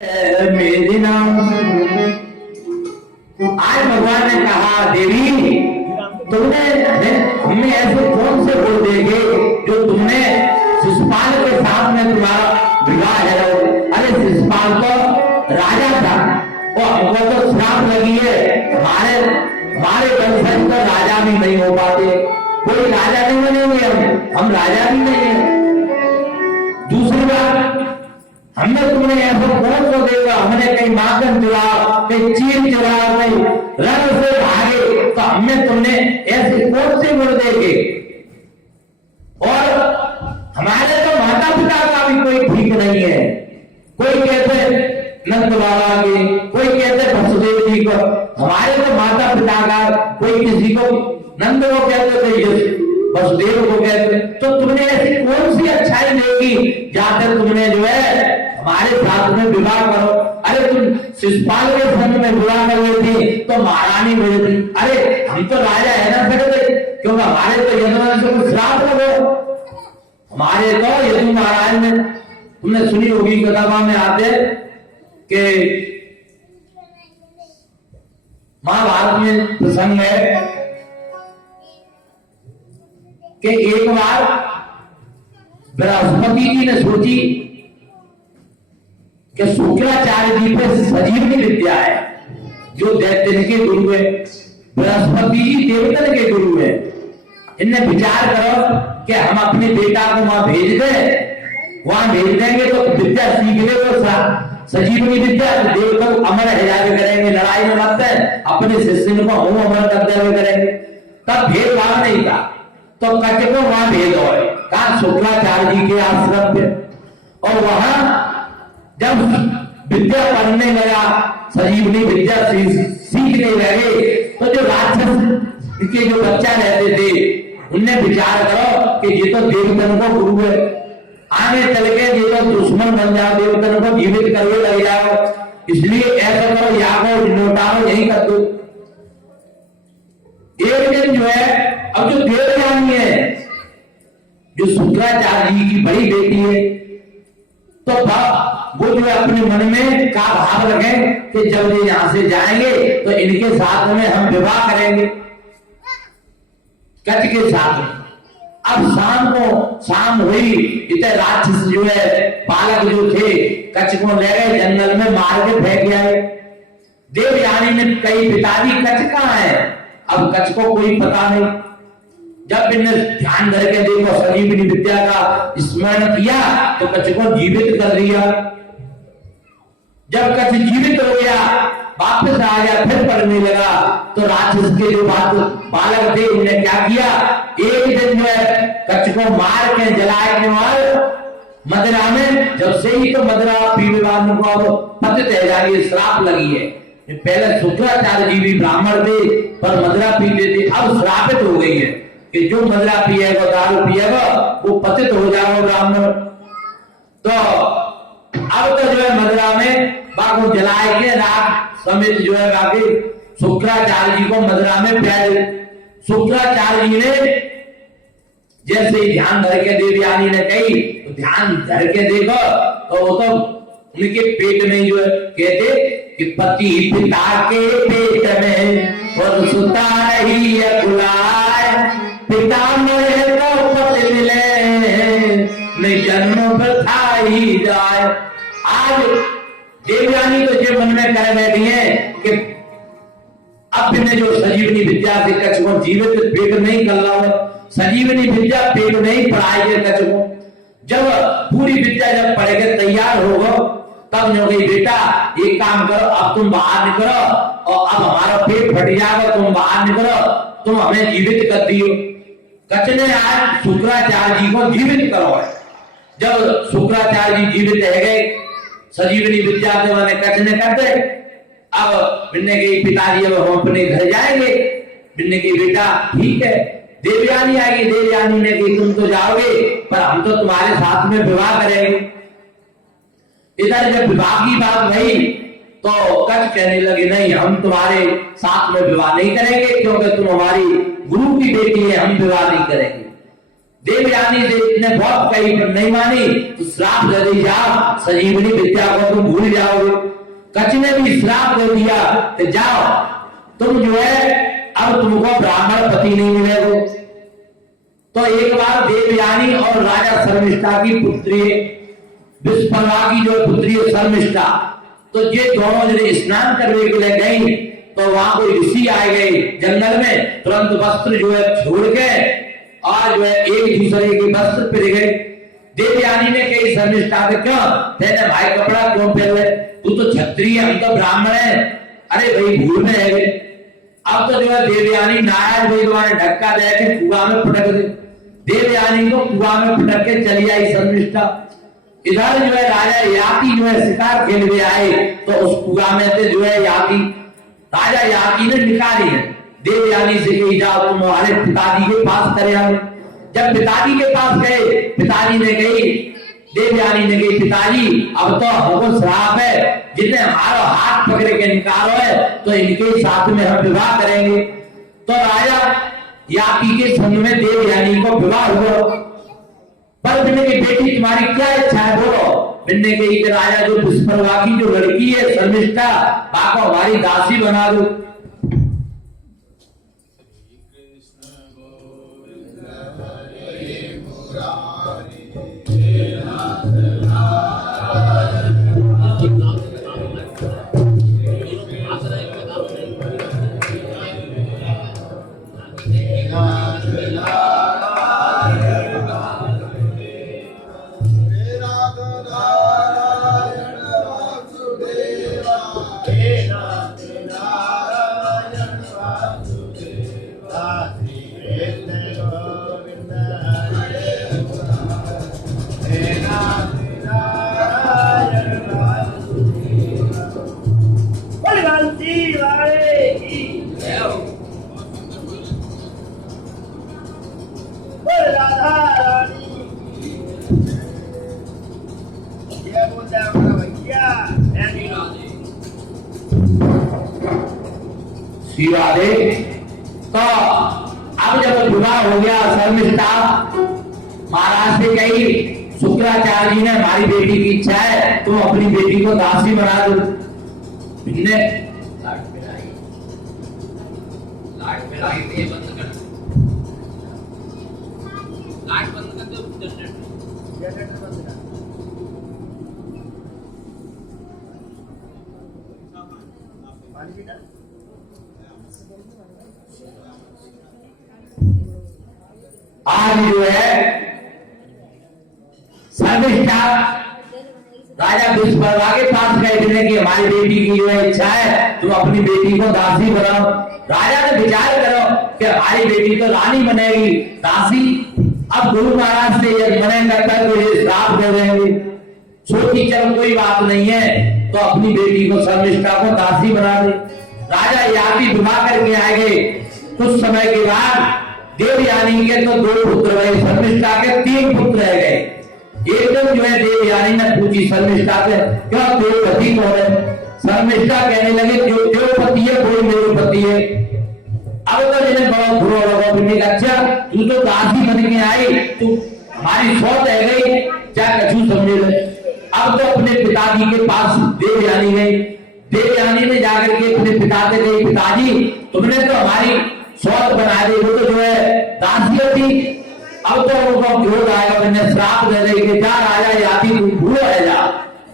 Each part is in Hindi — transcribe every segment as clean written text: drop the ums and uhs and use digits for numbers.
मेरे नाम आज भगवान ने कहा, देवी तुमने हमें ऐसे कौन से गुण देंगे जो तुमने शिशुपाल के साथ में तुम्हारा विवाह है। अरे शिशुपाल तो राजा था, वो हमको तो श्राप लगी है, हमारे वंशज तो राजा भी नहीं हो पाते, कोई राजा नहीं बनेंगे, हम राजा भी नहीं है। दूसरी बात, हमने तुमने ऐसा कौन सा देगा, हमने कहीं माखन चुराओ, कहीं चीर चुराओ, कहीं रण से भागे, तो हमें तुमने ऐसे कौन से गुण देंगे। और हमारे तो माता पिता का भी कोई ठीक नहीं है, कोई कहते नंद बाबा के, कोई कहते वसुदेव जी को, हमारे तो माता पिता का कोई किसी को नंद को कहते थे, वसुदेव को कहते, तो तुमने ऐसी कौन सी अच्छाई देगी जाकर तुमने जो है हमारे साथ में विवाह करो। अरे तुम शिशुपाल के संग में विवाह कर लेती तो महारानी मिली थी। अरे हम तो राजा है ना सकते, क्योंकि हमारे तो यजमान से कुछ श्राप लगो, हमारे तो यदु महाराज में तुमने सुनी होगी कथा में आते कि महाभारत में प्रसंग है कि एक बार बृहस्पति जी ने सोची कि शुक्राचार्य जी पे सजीवनी विद्या है, जो दैत्य के गुरु है, बृहस्पति जी देवतन के गुरु है। इनने विचार करो कि हम अपने बेटा को वहां भेज दें, वहां भेज देंगे तो विद्या सीख ले, तो सजीवनी विद्या देवता अमर हजारे करेंगे, लड़ाई में मत अपने शिष्य को हम अमर करते हुए करेंगे। तब भेदभाव नहीं था, तो कच को वहां भेज हो कहा शुक्राचार्य जी के आश्रम पे, और वहां जब विद्या पढ़ने गया, सजीवनी विद्या सीखने लगे, तो जो राक्षस के जो बच्चा रहते थे उनने विचार करो कि ये तो देवतन को गुरु है, आगे चल के ये तो दुश्मन बन जाओ, देवतन को जीवित करके लग जाओ, इसलिए ऐसा करो या को लौटाओ, यही कर दो। एक दिन जो है, अब जो देवयानी है, जो शुक्राचार्य जी की बड़ी बेटी है, तो वो जो है अपने मन में का भाव रखे कि जब ये यहां से जाएंगे तो इनके साथ में हम विवाह करेंगे, कच के साथ में। अब शाम हुई, इतने राक्षस जो है बालक जो थे कच को ले गए, जंगल में मार के फेंक आए। देवयानी ने कही, पिताजी कच कहाँ है। अब कच को कोई पता नहीं। जब इन्हें ध्यान करके देखो सजीवनी विद्या का स्मरण किया तो कच को जीवित कर दिया। जब कच जीवित हो गया, वापस आ गया, फिर पढ़ने लगा, तो राक्षस के जो बालक थे उन्हें क्या किया, एक दिन जो है कच को मार के जलाए के बाद मदिरा में, जब से ही तो मदिरा पीने वालों को पतित है जाएगी, श्राप लगी है। पहले शुक्राचार्य जी भी ब्राह्मण थे पर मदिरा पीते थे, अब श्रापित हो गई है कि जो मदिरा पिएगा, दारू पिएगा, वो पतित हो जाएगा ब्राह्मण। तो अब तो जो है मदिरा में बाको जलाए के रात समित जो है बाकी शुक्राचार्य जी को मदिरा में प्यार। शुक्राचार्य जी ने जैसे ही ध्यान धर के देवयानी ने कही, तो ध्यान धर के देखो तो वो तो उनके पेट में जो है कहते कि पति पिता के पेट में और सुता नहीं अकुलाए, पिता मरे तो पति मिले, नहीं जन्म वृथा ही जाए। आज देवयानी तो ये मन में कर बैठी है कि अब ने जो सजीवनी विद्या से कच को जीवित पेट नहीं कर रहा, सजीवनी विद्या पेट नहीं पढ़ाई है कच को। जब पूरी विद्या जब पढ़ के तैयार होगा, तब जो गई बेटा एक काम करो, अब तुम बाहर निकलो, और अब हमारा पेट फट जाएगा, तुम बाहर निकलो, तुम हमें जीवित कर दियो। कच ने आज शुक्राचार्य जी को जीवित करो। जब शुक्राचार्य जी जीवित रह गए, सजीवनी विद्या से मैंने कच ने कर दे। अब बिन्ने के पिताजी अब हम अपने घर जाएंगे, बिन्ने की बेटा ठीक है। देवयानी आएगी, देवयानी ने कही तुम तो जाओगे पर हम तो तुम्हारे साथ में विवाह करेंगे। इधर जब विवाह की बात रही तो कच कहने लगे, नहीं हम तुम्हारे साथ में विवाह नहीं करेंगे, क्योंकि तुम हमारी गुरु की बेटी है, हम विवाह नहीं करेंगे। देवयानी ने बहुत कही पर नहीं मानी, तो श्राप दे दी, जाओ सजीवनी विद्या को तुम भूल जाओगे। कच्छ ने भी श्राप दे दिया कि जाओ तुम जो है अब तुमको ब्राह्मण पति नहीं मिलेगा। तो एक बार देवयानी और राजा शर्मिष्ठा की पुत्री विस्पर्वा की जो पुत्री शर्मिष्ठा, तो ये दोनों जने स्नान करने के लिए गई तो वहां कोई ऋषि आए गए जंगल में, तुरंत वस्त्र जो है छोड़ के और जो है एक दूसरे के वस्त्र पहन गए। देवयानी ने कही शर्मिष्ठा से, क्यों तेने भाई कपड़ा क्यों पहन ले, तू तो क्षत्रिय हम तो ब्राह्मण है। अरे भाई भूल में है। अब तो जो है देवयानी नारायण भाई तुम्हारे धक्का दे के कुआं में पटक दे। देवयानी को कुआं में पटक के चली आई शर्मिष्ठा। इधर जो है राजा याति जो है शिकार खेलने आए तो उस कुआं में से जो है याति राजा याति ने निकाली है। देवयानी से कही जाओ तुम हमारे पिताजी के पास करे आओ। जब पिताजी के पास गए, पिताजी ने कही, देवयानी ने कही, पिताजी अब तो हमको श्राप है, जितने हमारा हाथ पकड़ के निकालो है तो इनके साथ में हम विवाह करेंगे। तो राजा याति के संग में देवयानी को विवाह हुआ। पर बिन्ने की बेटी तुम्हारी क्या इच्छा है बोलो। बिन्ने कही कि राजा जो विस्पर्वा की जो लड़की है शर्मिष्ठा, बाको हमारी दासी बना दो। राधे। तो अब जब विवाह हो गया शर्मिष्ठा महाराज से कही, शुक्राचार्य जी ने हमारी बेटी की इच्छा है तुम अपनी बेटी को दासी बना दो। आज जो है शर्मिष्ठा राजा विस्पर्वा के पास गए थे कि हमारी बेटी की जो है इच्छा है तुम अपनी बेटी को दासी बनाओ। राजा ने विचार करो कि हमारी बेटी तो रानी बनेगी, दासी। अब गुरु महाराज से ये मना करता है तो ये श्राप दे देंगे। सोची चलो कोई बात नहीं है तो अपनी बेटी को शर्मिष्ठा को दासी बना दे। राजा याति विवाह करके आए गए। कुछ समय के बाद देवयानी के तो 2 पुत्र रहे, शर्मिष्ठा के 3 पुत्र रह गए। एक दिन जो है देवयानी ने पूछी शर्मिष्ठा से, क्यों देवपति कौन है? शर्मिष्ठा कहने लगे जो देवपति है कोई मेरे पति है। अब तो जिन्हें बड़ा बुरा लगा, बोलने का अच्छा तू तो दासी बन के आई, तू हमारी सौत रह गई, क्या कछू समझे ले। अब तो अपने पिताजी के पास देवयानी गई। देवयानी ने जाकर के अपने पिता से कही, पिताजी तुमने तो हमारी सौत बना दी, वो तो जो है दासी थी। अब तो उनको क्रोध आएगा, मैंने श्राप दे रही कि जा राजा याति तू भूलो है, जा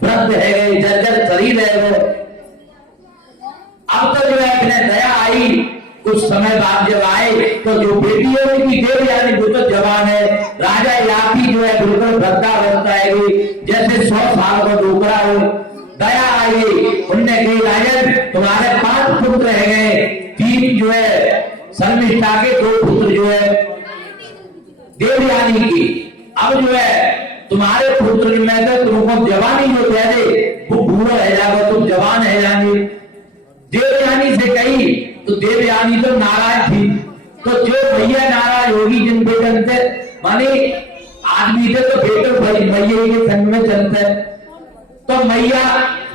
वृद्ध है गए, जर्जर शरीर है गए। अब तो जो है अपने दया आई। कुछ समय बाद जब आए तो जो बेटी है उनकी देवयानी वो तो जवान है। राजा याति जो है बिल्कुल वृद्धावस्था है, जैसे 100 साल का डोकरा हो। दया आई, उनने कही राजन तुम्हारे 5 पुत्र रह गए, 3 जो है शर्मिष्ठा के, 2 पुत्र जो है देवयानी की। अब जो है तुम्हारे पुत्र में से तुमको जवानी जो कह दे वो बूढ़ा रह जाएगा, तुम जवान रह जाएंगे। देवयानी से कही तो देवयानी तो नाराज थी। तो जो भैया नाराज होगी जिन बेटन से, माने आदमी से तो बेटन भाई मैया के संग में चलते हैं। तो मैया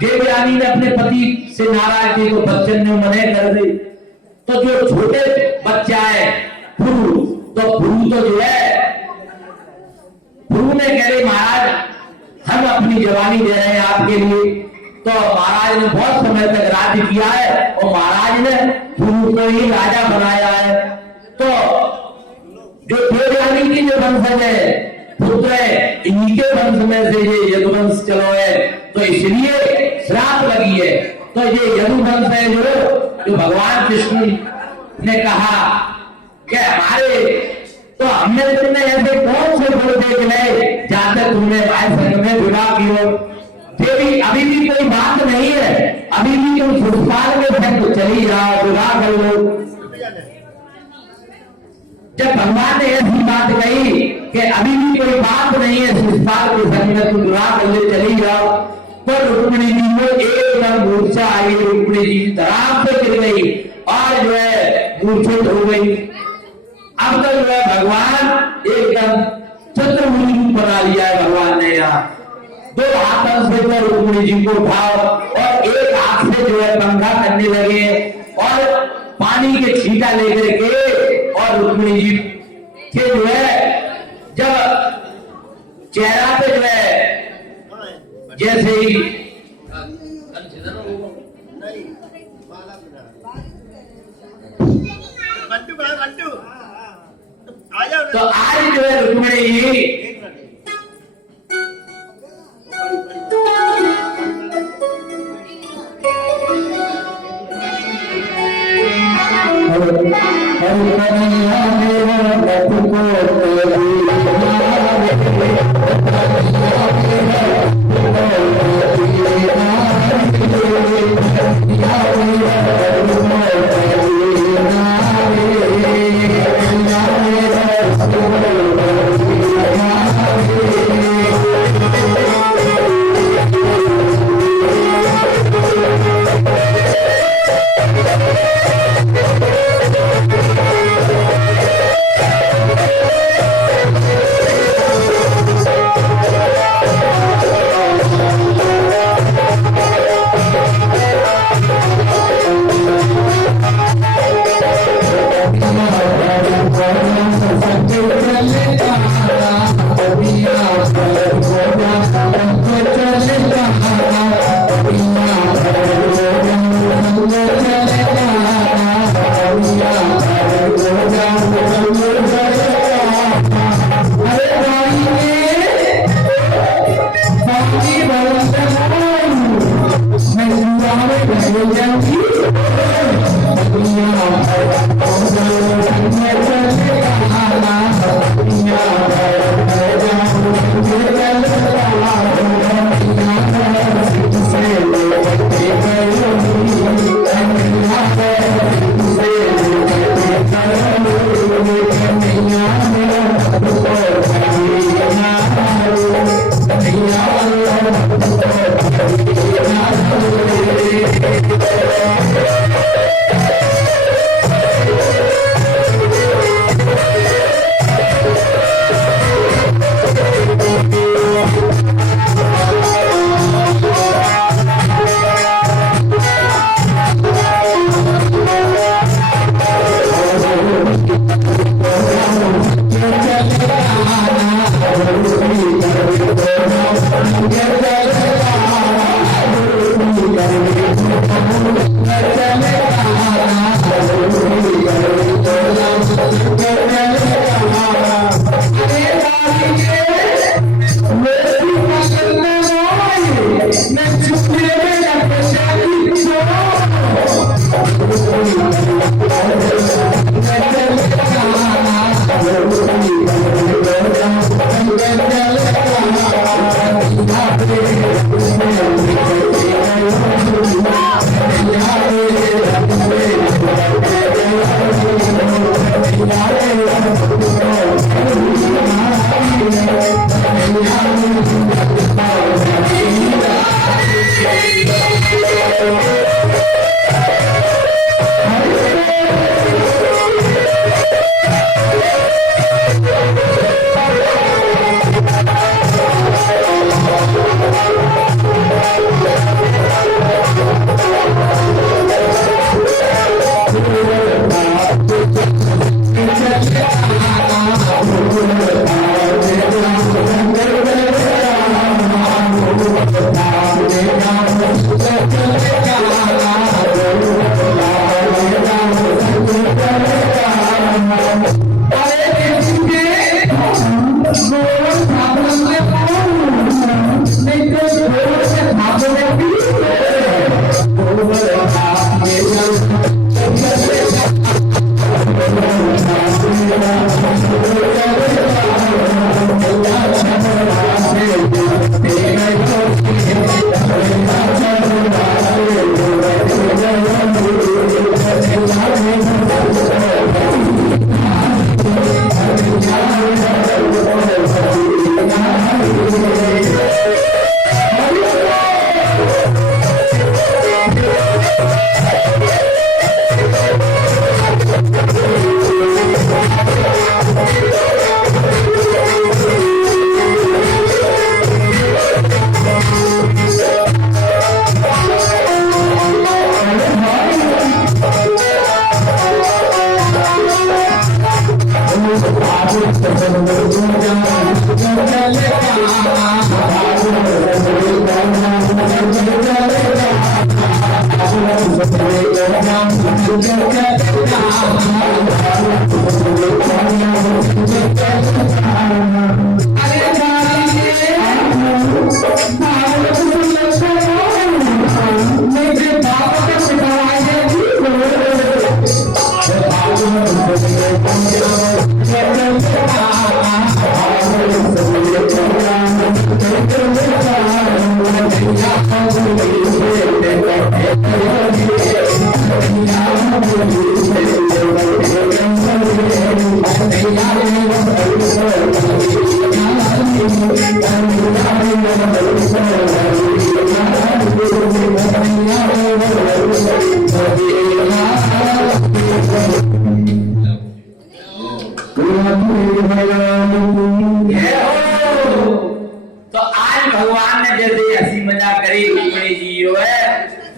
देवयानी ने अपने पति से नाराज थी तो बच्चन ने मने कर दी। तो जो छोटे बच्चा है भ्रू, तो भ्रू तो जो है भ्रू ने कह रहे महाराज हम अपनी जवानी दे रहे हैं आपके लिए, तो महाराज ने बहुत समय तक राज्य किया है और महाराज ने गुरु को ही राजा बनाया है। तो जो देवयानी की जो वंशज है पुत्र है, इन्हीं के वंश में से ये यदुवंश चलो है, तो इसलिए श्राप लगी है। तो ये यदुवंश है जो भगवान कृष्ण ने कहा कि हमारे, तो हमने तुमने ऐसे कौन से गुण देख ले जाते तुमने भाई संग में विवाह की हो। देवी अभी भी कोई बात नहीं है, अभी भी तुम सुखपाल में संग चली जाओ, विवाह कर लो। जब भगवान ने ऐसी बात कही कि अभी भी कोई बात नहीं है, सुखपाल के संग में तुम विवाह कर ले चली जाओ, तो रुक्मिणी जी को एकदम मूर्छा आई। रुक्मिणी जी धराम पे गिर गई और जो है मूर्छित हो गई। अब तो जो है भगवान एकदम चतुर्भुज बना लिया है भगवान ने। यहाँ दो हाथों से तो रुक्मिणी जी को उठाओ और एक हाथ से जो है पंखा करने लगे और पानी के छींटा लेकर के, और रुक्मिणी जी के जो है जब चेहरा पे जो है जैसे ही तो आज जो है रुक्मिणी जी Yeah.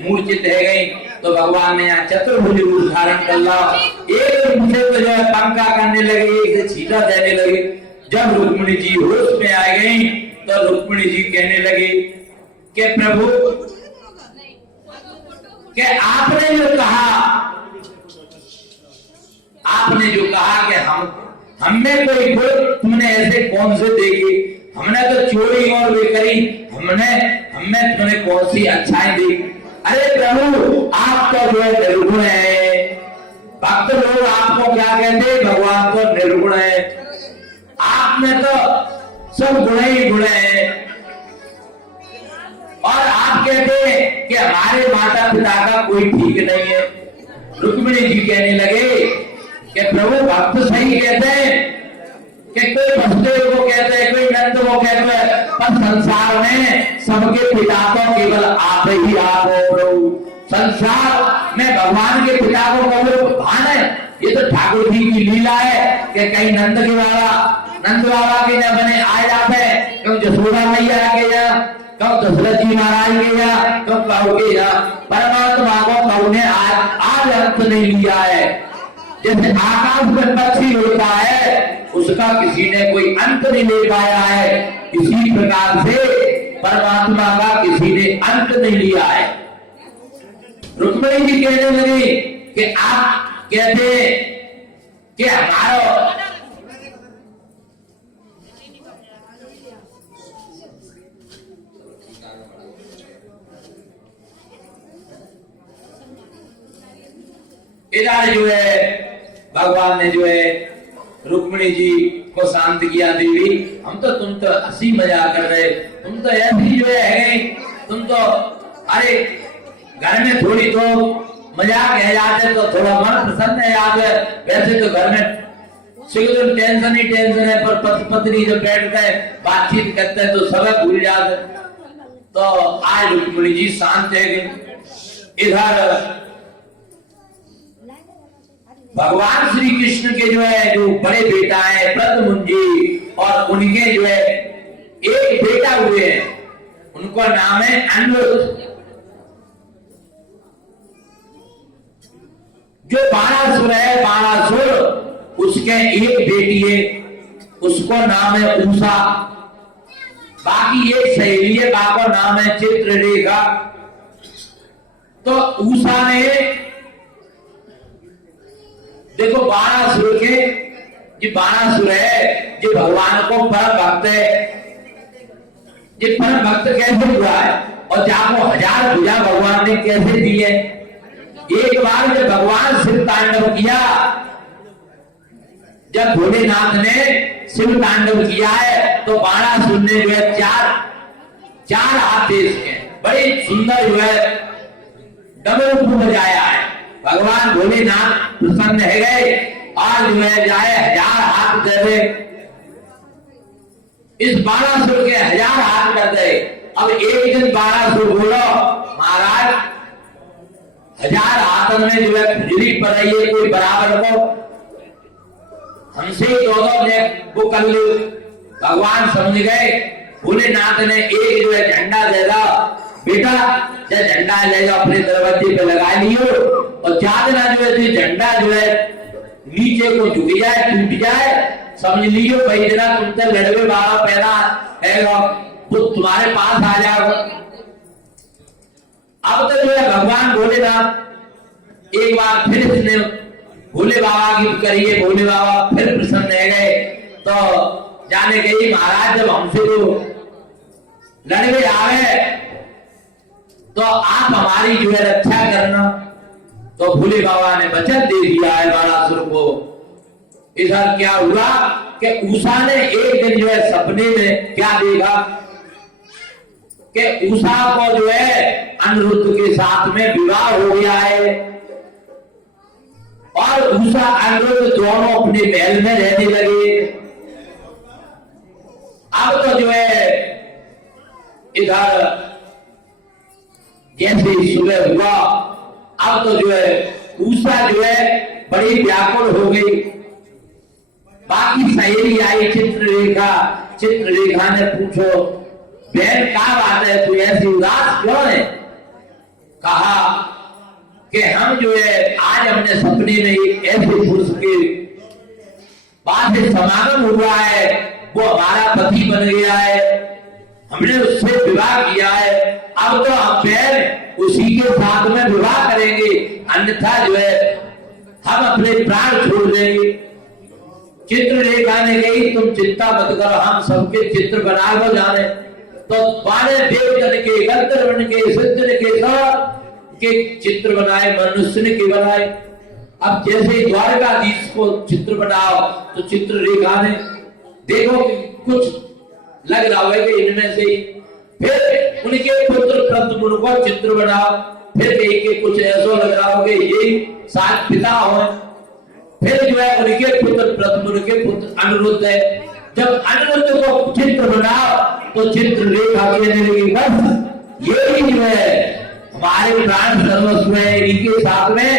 मूर्छित है गई तो भगवान ने यहाँ चतुर्भुज रूप धारण कर ला। एक रूप से तो जो है पंखा करने लगे, एक से छीटा देने लगे। जब रुक्मिणी जी होश में आ गई तो रुक्मिणी जी कहने लगे कि प्रभु कि आपने जो कहा कि हम में कोई गुण तुमने ऐसे कौन से देखे, हमने तो चोरी और बेकरी, हमें तुमने कौन सी अच्छाई दी। अरे प्रभु आप तो जो है निर्गुण है, भक्त लोग आपको क्या कहते हैं, भगवान तो निर्गुण है, आपने तो सब गुण ही गुण है। और आप कहते हैं कि हमारे माता पिता का कोई ठीक नहीं है। रुक्मिणी जी कहने लगे कि प्रभु भक्त सही कहते हैं कि कोई वसुदेव को कहते हैं, कोई नंद को कहते हैं, पर संसार में सबके पिता तो केवल आप ही आप हो प्रभु। संसार में भगवान के पिता को कभी भान है, ये तो ठाकुर जी की लीला है कि कहीं नंद बाबा के न बने आ जाते, क्यों जसोदा मैया के जा, क्यों दशरथ जी महाराज के जा, क्यों कहो के जा, परमात्मा को कहो ने आज अंत नहीं लिया है। जैसे आकाश में पक्षी उड़ता है उसका किसी ने कोई अंत नहीं ले पाया है, इसी प्रकार से परमात्मा का किसी ने अंत नहीं लिया है। रुक्मिणी जी कहने लगी कि आप कहते कि हमारा इधर जो है भगवान ने जो है रुक्मिणी जी को शांत किया। देवी तुम तो हंसी मजाक कर रहे, तुम तो ऐसी जो है तुम तो अरे घर में थोड़ी तो मजाक है जाते तो थोड़ा मन प्रसन्न है जाते, वैसे तो घर में टेंशन ही टेंशन है, पर पति पत्नी जब बैठ गए बातचीत करते हैं तो सब भूल जाते। तो आज रुक्मिणी जी शांत है। इधर भगवान श्री कृष्ण के जो है जो बड़े बेटा है प्रद्युम्न और उनके जो है एक बेटा हुए हैं, उनका नाम है अनिरुद्ध। जो बाणासुर है, बाणासुर उसके एक बेटी है, उसको नाम है उषा। बाकी एक सहेली है, बाका नाम है चित्ररेखा। तो उषा ने देखो बाणासुर के ये बाणासुर है, ये भगवान को परम भक्त है। ये परम भक्त कैसे हुआ है और जाको 1000 भुजा भगवान ने कैसे दी है। एक बार जब भगवान शिव तांडव किया, जब भोलेनाथ ने शिव तांडव किया है तो बाणासुर ने जो है चार हाथ दे इसके बड़े सुंदर जो है डमरू बजाया है। भगवान भोलेनाथ प्रसन्न है गए और जो है जाए 1000 हाथ दे दे। इस बाणासुर के 1000 हाथ कर दे। अब एक दिन बाणासुर बोलो महाराज 1000 हाथ में जो है खुजली पड़ रही है, कोई बराबर को हमसे 2-2 ने वो कर लो। भगवान समझ गए। भोलेनाथ ने एक जो है झंडा दे दा, बेटा जब झंडा लेगा अपने दरवाजे पे लगा लियो और चादना जो है झंडा जो है नीचे को झुक जाए, टूट जाए, समझ लियो भाई जरा तुमसे लड़वे वाला पैदा है वो तुम्हारे पास आ जाएगा। अब तो जो है भगवान भोलेनाथ एक बार फिर इसने भोले बाबा की करिए, भोले बाबा फिर प्रसन्न रह गए। तो जाने गई महाराज जब हमसे तो लड़वे आवे तो आप हमारी जो है रक्षा करना। तो भोले बाबा ने वचन दे दिया है बाणासुर को। इधर क्या हुआ कि उषा ने एक दिन जो है सपने में क्या देखा कि उषा को जो है अनिरुद्ध के साथ में विवाह हो गया है और उषा अनिरुद्ध दोनों अपने महल में रहने लगे। अब तो जो है इधर जैसे सुबह हुआ, अब तो जो है उषा जो है बड़ी व्याकुल हो गई। बाकी सहेली आई चित्ररेखा, चित्ररेखा ने पूछो बहन क्या बात है, तू ऐसी उदास क्यों है? कहा कि हम जो है आज हमने सपने में एक ऐसे पुरुष के बाद समागम हुआ है, वो हमारा पति बन गया है, हमने उससे विवाह किया है। अब तो हम बहन उसी के साथ में विवाह करेंगे, अन्यथा जो है हम अपने प्राण छोड़ देंगे। चित्ररेखा ने कही तुम चिंता मत करो, हम सबके चित्र बना दो जाने। तो बारे देवजन के, गंधर्वन के, सिद्धन के, सब के चित्र बनाए, मनुष्य ने के बनाए। अब जैसे द्वारकाधीश को चित्र बनाओ तो चित्ररेखा ने देखो कुछ लग रहा है कि इनमें से फिर उनके पुत्र प्रद्युम्न को चित्र बनाओ, फिर देख के कुछ ऐसा लग रहा हो कि यही सात पिता हो। फिर जो है उनके पुत्र प्रद्युम्न के पुत्र अनिरुद्ध है। जब अनिरुद्ध को चित्र बनाओ तो चित्ररेखा कहने लगी बस यही जो है हमारे प्राण सर्वस्व है, इनके साथ में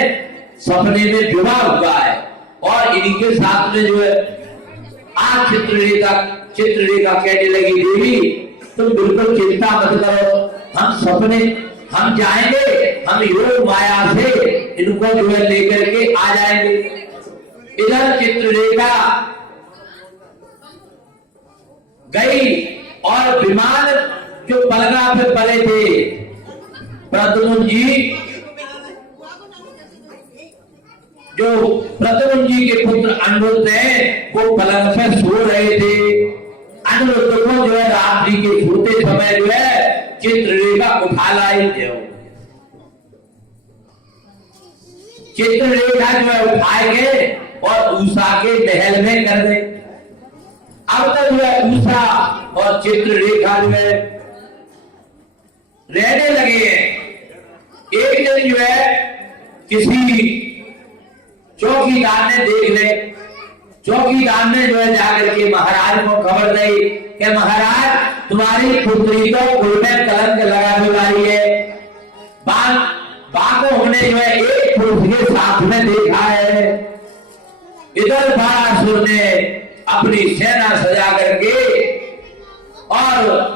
सपने में विवाह हुआ है और इनके साथ में जो है आज चित्ररेखा कहने लगी देवी तुम बिल्कुल चिंता मत करो, हम सपने हम जाएंगे, हम योग माया से इनको जो है लेकर के आ जाएंगे। इधर चित्ररेखा गई और विमान जो पलगा पे पड़े थे, प्रद्युम्न जी जो प्रद्युम्न जी के पुत्र अनिरुद्ध है वो पलंग पे सो रहे थे। अनिरुद्ध को जो है रात्रि के सोते समय जो है चित्ररेखा उठा लाई। चित्ररेखा जो है उठाए गए और उषा के महल में कर गए। अब तक जो है उषा और चित्ररेखा जो है रहने लगे हैं। एक दिन जो है किसी चौकीदार ने देख ले, चौकीदार ने जो है जाकर के महाराज को खबर दी कि महाराज तुम्हारी पुत्री को कुल में कलंक लगाने वाली है। बाप को हमने जो है एक पुरुष के साथ में देखा है। इधर बाणासुर ने अपनी सेना सजा करके और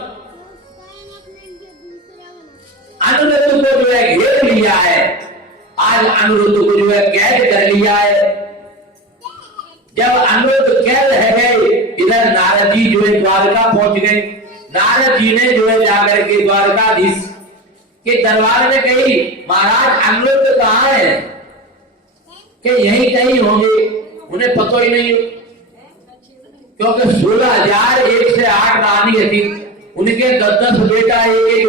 अनिरुद्ध को जो है घेर लिया है। आज अनिरुद्ध को जो है कैद कर लिया है। जब अनिरुद्ध कैद है गए, इधर नारद जी जो है द्वारका पहुंच गए। नारद जी ने जो है जाकर के द्वारकाधीश के दरबार में कही महाराज अनिरुद्ध कहाँ है? कि यहीं कहीं होंगे, उन्हें पता ही नहीं, क्योंकि 16,000 1 से 8 रानी थी, उनके 10-10 बेटा एक